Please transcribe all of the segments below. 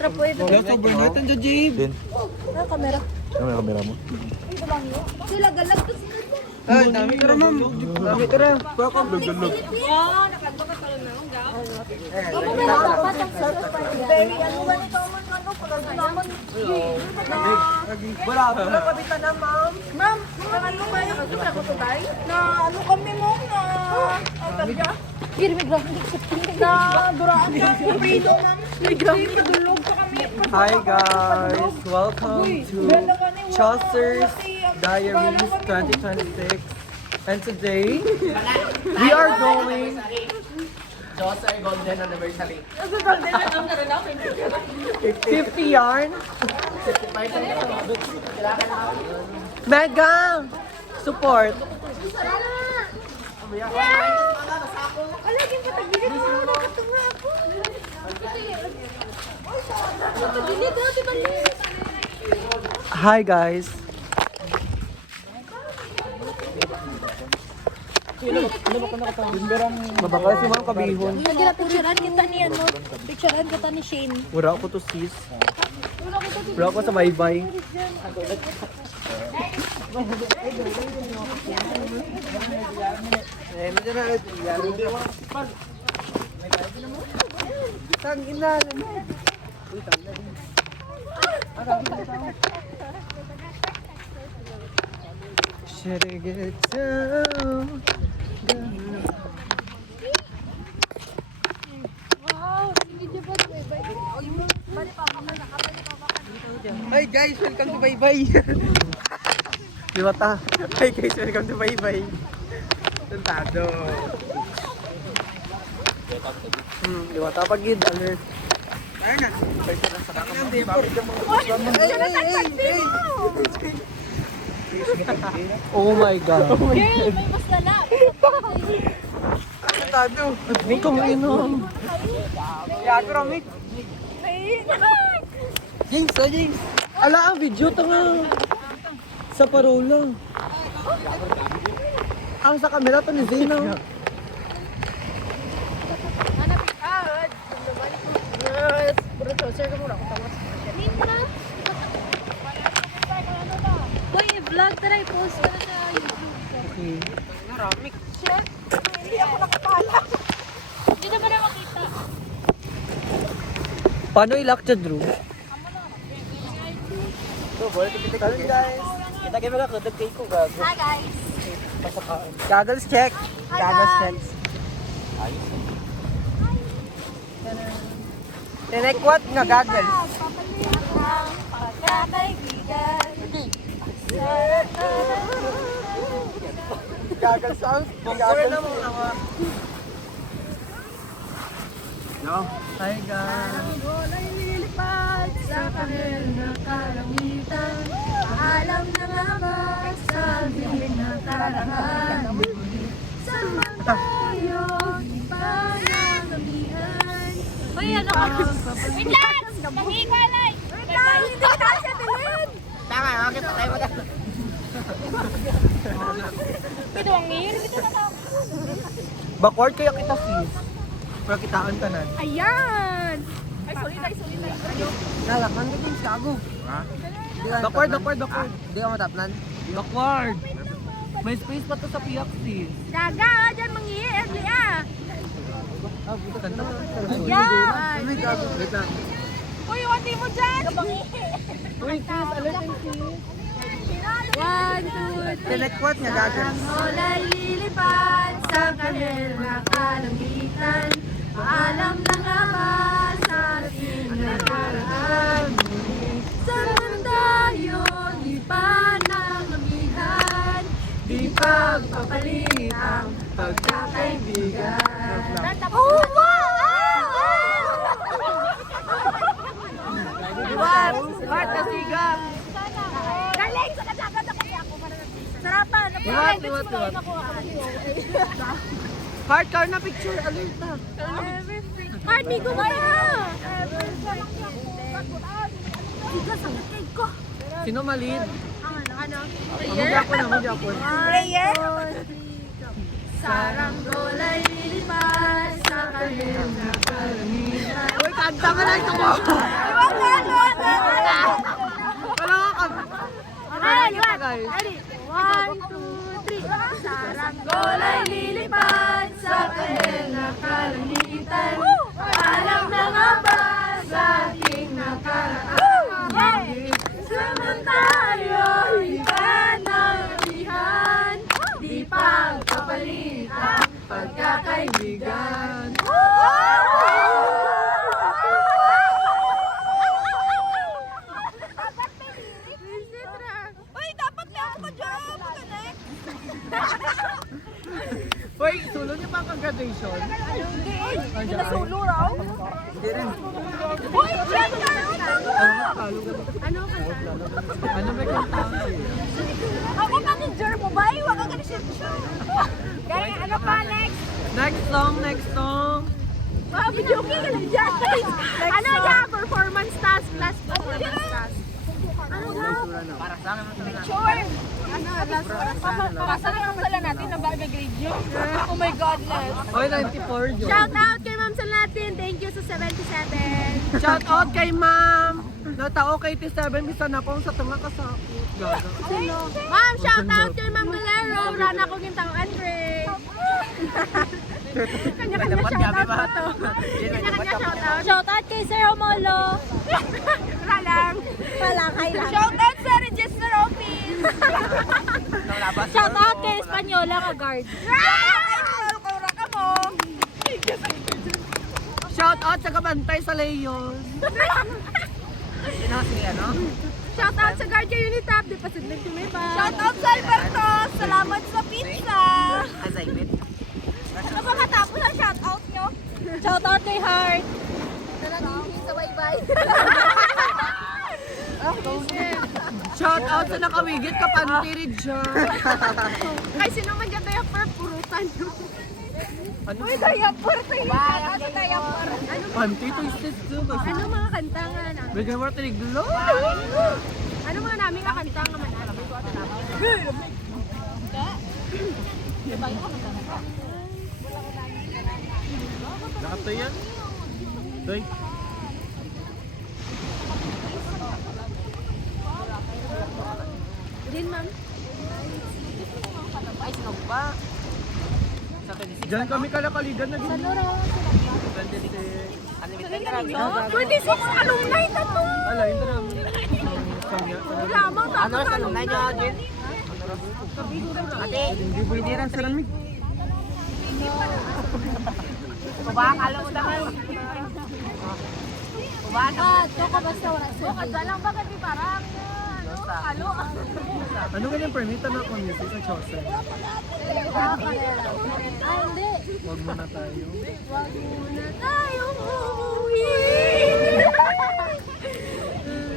Tra pwede. Wala sa burnet ang Jib. Din. Na kamera. Ano yung kamera mo? Sila galag to. Ay, dami ka ma'am. Dami ka rin. Baka gagalog. Ako may dapat ang very ano ba nito man ano pag naman. Wala pabita na ma'am. Ma'am, ano kayo kasi ako to guys? Na ano kami mo na talaga? Pirmi graphic na duraan ka prito ma'am. May graphic dulog pa kami. Hi guys, welcome to Chaucer's Diaries 2026. And today, we are going Chaucer Golden Anniversary. 50 yarn. Mega support. Alagin ka tagili mo na katunga ako. Tagili ko di ba? Hi guys. Mabakal si mga kabihon. Hindi na picturean kita ni ano. Picturean kita ni Shane. Wala ako to sis. Wala ako sa baybay. Should I get down? Wow, hindi ba bye. Bali pa ako na Hi guys, welcome to Baybay. Diwata. Hi guys, welcome to Baybay. Tentado. Diwata pag gid alert. Ayun Oh my god. Girl, may mas lala. Tentado. May kuminom. Yago ramik. James, James. Ala ang video tanga. Sa parola. Ang sa kamera to ni Zena. Yes, puro Chaucer ka muna ako tawas. Boy, i-vlog tara, i-post ka na sa YouTube. Okay. Maramik. Shit. Hindi ako nakapala. Hindi naman na makita. Paano i-lock dyan, Drew? Hello guys. Kita kayo magkakadag kay ko, gago. Hi guys. Goggles check. Hi, Goggles guys. check. Tinekwat nga goggles. Goggles sound. Goggles na mo ako. No. Hi guys. Lilipad sa kanil na kalamitan. Alam na nga ba sabi na karangan. Samantayo, di pa nangamihan. Uy, ano ka? Wait lang! Nanghiwalay! Wait lang! Hindi ka siya bilhin! Tama, okay pa tayo mag Pito ang ngir, pito na lang. Backward kaya kita sis. Pero kitaan tanan. Ayan! Ay, solid. Nalakan ka din gago. Ha? Backward. Hindi ka matapnan. Backward. May space pa to sa piyak sis. Daga, dyan manghihir, Erli ah! Kanta. Yan! Wait lang. Uy, wati mo dyan! Kabangihi! Wait sis, alertin sis. 1, 2, 3. Tinekwat nga goggles. Mula'y lilipad sa kanil na kalamitan. Paalam na nga ba sa ating nakaraan? Samantayo, di pa nangamihan. Di pagpapalit ang pagkakaibigan. Oh, wow! What the siga? Galing! Sa kasagad ako ako para sarapan! What? Heart car na picture, alert na. Heart, may gumaya! Siga, sakit kay ko! Sino malid? Ano? Magyapon. Prayer? Saranggolay lilipas sa kanil na kalamitan. Uy, kanta ka na ito mo! guys. Ready? 1, 2, 3. Saranggola'y lilipad sa kanil na kalangitan. Alam na nga ba sa ating nakaraan? Samantayo, iba ng abihan. Di pagkapalit ang pagkakaibigan. Uy, dapat na ako ka-job! Connect! Uy, sulo niyo pa ang graduation? Hindi, hindi na solo raw. Hindi rin. Uy, check na! Ano ba kanta? Ako manager mo ba? Iwan ka na siya. Gaya, ano pa next? Next song. Video okay ka lang dyan. Ano yan? Performance task plus performance task. Ano nga? Para sa akin. Sure. Ano? Pasang yung sala natin na bago grade nyo. Oh my godness. Oy, 94 yun. Shout out kay Ma'am Sal natin. Thank you sa 77. Shout out kay ma'am. Natao kay 87 bisan na kung sa tunga kasakot. Gaga. Ma'am, shout out kay Ma'am Galero. Rana ko gintang Andre. Kanya-kanya shout out po to. Kanya-kanya shout out. Shout out kay Sir Romolo. Palangay lang. Shout out sa Register Office. Shout out kay Espanyola ka guard. Kura ka mo. Shout out sa kabantay sa Leon. Shout out sa guard kay Unitap. Di pa sidlig tumiba. Shout out sa Alberto. Salamat sa pizza. Ano ba matapos ang shout out nyo? Shout out kay Heart. Nanangihi sa bye-bye. Shout out sa nakawigit ka pantirid siya. Ay, sino man dyan diaper? Purutan nyo. Ano? Uy, diaper! Shout out sa diaper. Ano, Panty twisted too. ano mga kanta nga na? Bigyan mo tiniglo. Ano mga namin kakanta nga man? Nakata yan? Doy. Din, ma'am. Ay, sinog pa. Diyan kami kalakaligan na din. Loro. Unlimited na lang. 26 alumni na to. Ala, yun na namin. Lamang Ano tapos sa alumni nyo, Jill? Ate, Hindi pwede rin sa lamig. kubaan, alam mo naman. Kubaan. Ito ka basta wala sa Bukad lang bakit di parang ano? Ano ganyan permita na ako music sa Chaucer? Hindi. Huwag muna tayo. Wag muna tayong umuwi.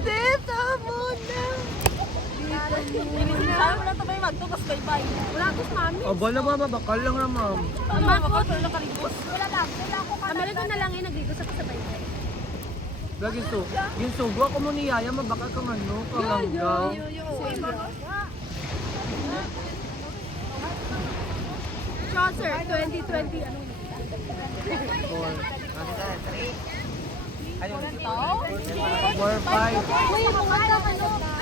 Dito muna. Wala to ba yung magtukas bye-bye? Wala to sa mami. O, bala mama, bakal lang na ma'am. Makot. Wala lang. Wala ko ka. Amali ko na lang yun. Nagrigos ako sa bye-bye. Lagi so, ginsugo ako mo ni Yaya, mabaka kang ano, kalanggaw. Chaucer, 2020. Ano? Or, Ayun, ito. 4, 5. Uy, mga ano?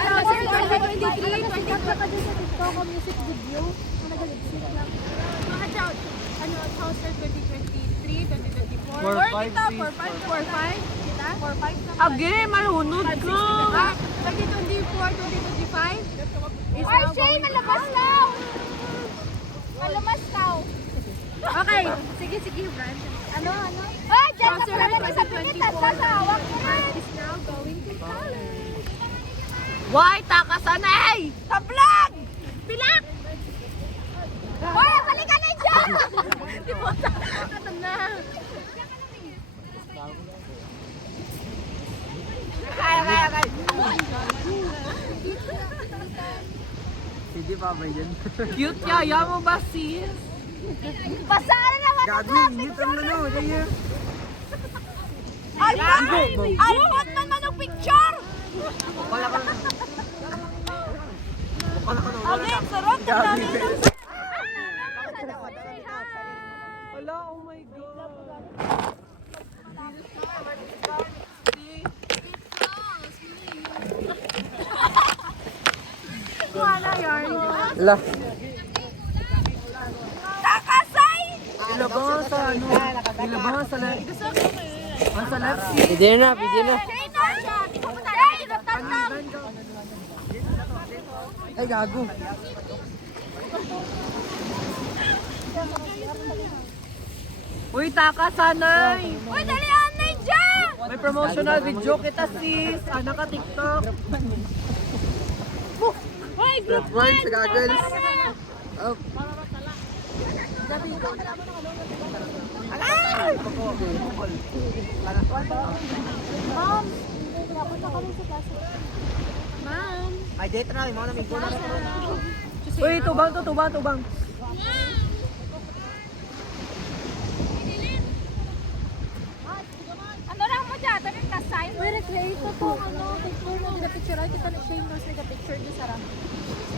Chaucer, 2023. 24 pa din sa TikTok ko music video. Nagaligsit lang. Mga Chaucer 2023, 2024. 4, 5, 6. 4-5? Kita? 4-5? Age, malunod ka! 2024, 2025? Shay, malabas daw! Malabas daw! Okay, sige, Brand. Ano? Ay, dyan ka pala naman sa pinitan. Sasawak mo na. Is now going to college. Why, takasanay! Tablag! Pilak! Hoy, balik ka na dyan! Di mo sa... Ito na. Okay. Hindi pa ba yan? Cute Yaya mo ba sis? Pasara naman ako! dito mo na, kaya. Albot man man ang picture! Wala ka na. Wala ka na. Okay, sarap. Tandaan nyo. Wala, oh my God. Wala yun. Ala. Kakasay! Ilabangan sa ano? Ilabangan sa left. Sa left. Video na. Ay, gago. Uy, taka sanay. Uy, dali anay dyan! May promotional video kita sis. Anak ka TikTok. Uy, Good morning sa goggles. Oh. Ma'am. Ay, date na. Mga namigo na. Uy, tubang. Ano lang mo dyan? Ito yung kasay. Uy, recreate ko to. Picture mo. Nag-picture ay kita na-shameless. Nag-picture niya sarap.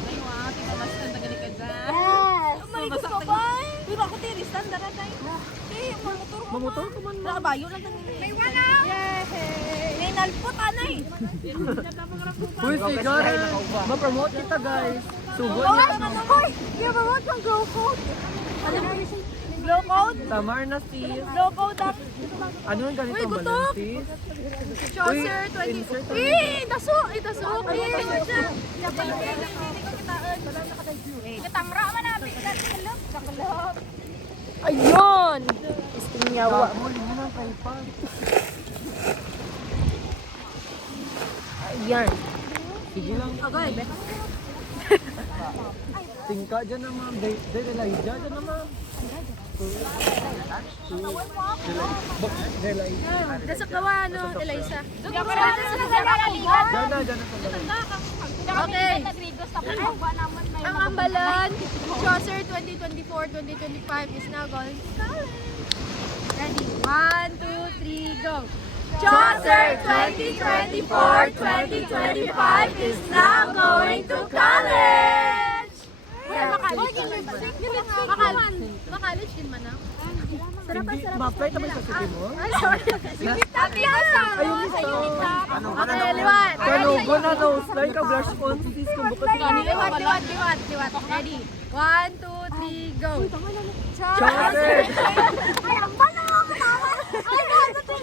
Ay, wow. Tika mas nang tagali ka dyan. Yes! May Masak gusto na- ba? Pero ako tiristan, darat na yun. Eh, mamotor mo. Mamotor ka man. Nakabayo lang tanong. May wala! Yay! May nalpot, anay. Uy, sigar. Ma-promote kita guys. Sugod Oh, niya. hoy! Yung mga yung glow code. Ano ba yun? Glow code? Tamar na sis. Glow code up. Ano yung ganito Uy, ang gutok. balon sis? Chaucer, 20. insert mo. Daso! Daso! Katamra man natin. Kakalop. Ayun! Istinyawa. Mo, lima ng kaipan. Ayan. Sige lang. Okay. Tingka dyan na ma'am. Delay dyan na ma'am. Delay. Dasa kawa, ano, Eliza. Dyan na sa Okay. Ang ambalan, Chaucer 2024-2025 is now going to college. Ready? 1, 2, 3, go! Chaucer 2024-2025 is now going to college! Makalage din man ah. Hindi, ma-apply naman sa city mo? Ay, sorry. Tapi sa unit. Okay, liwat. Kanugo na nose. Like a blush on sis. Kung bukas ka nila. Liwat. Ready? 1, 2, 3, go. Chaucer! Ay, ang bala ako naman. Ay,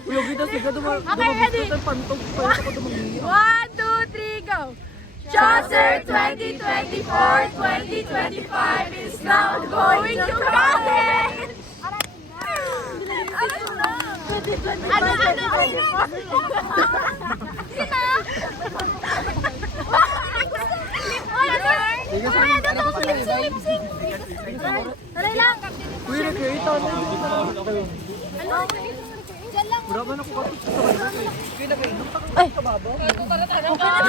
Uy, kita siga Okay, ready? dumabot ng pantog. Pwede ako dumangiyak. 1, 2, 3, go. Chaucer 2024-2025 is now going to college! Ano? Sino? Lip-sync. Tara lang. Uy, recreate ako. Ano? Diyan lang. Mura ba na ko kapit sa kayo? Uy, nag-inom pa kang kababo. May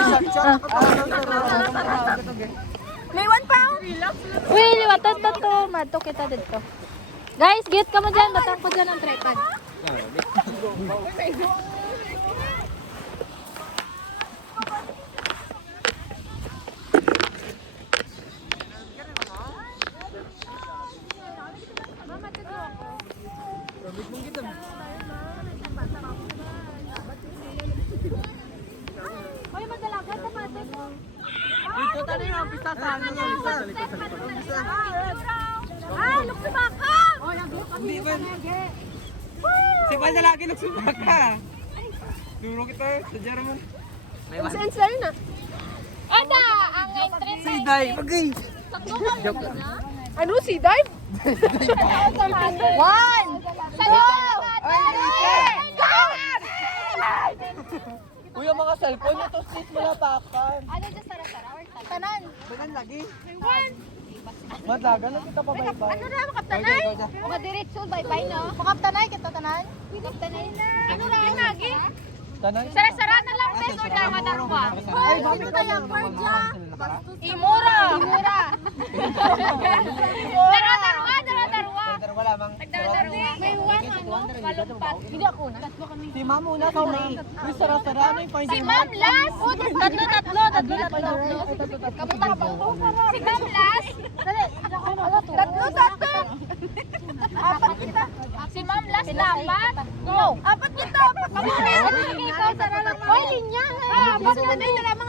shot-shot. May 1 pa. Uy, liwatan na to. Mato kita dito. Guys, get ka mo dyan. Batang ko dyan ang tripod. Uy, madalaga sa mate mo. Ito tayo yung pista sa ano. Ah, look sa baka! Hindi ba? Si Palda lagi nagsumaka. Duro kita sa Jerman. Sensor na. Ada, ang entrance Si Day, pagay. Joke lang. Ano si Dive? 1, 2, 3, Uy, ang mga cellphone nito sis malapakan. ano dyan, sara-sara or tanan? Banan lagi. Madagan na kita pa bye-bye. Ano na, makaptanay? Mga diretso, bye-bye, no? Makaptanay, kita tanan? Makaptanay na. Ano na, lagi? Tanay. Sara-sara na lang, tes, or dawa darwa. Ay, dito tayo, Perja. Imura. Dara-darwa. Pero wala mang. May 1, ano, kalumpat. Hindi ako na. Si Ma'am una ka ma'am. Uy, sara-sara na yung Si Ma'am Las. Tatlo. Kamusta ka ba? Si Ma'am Las. Dali. Tatlo. Apat kita. Si Ma'am Las dapat. Go. Apat kita. Oy, linya. Apat na lamang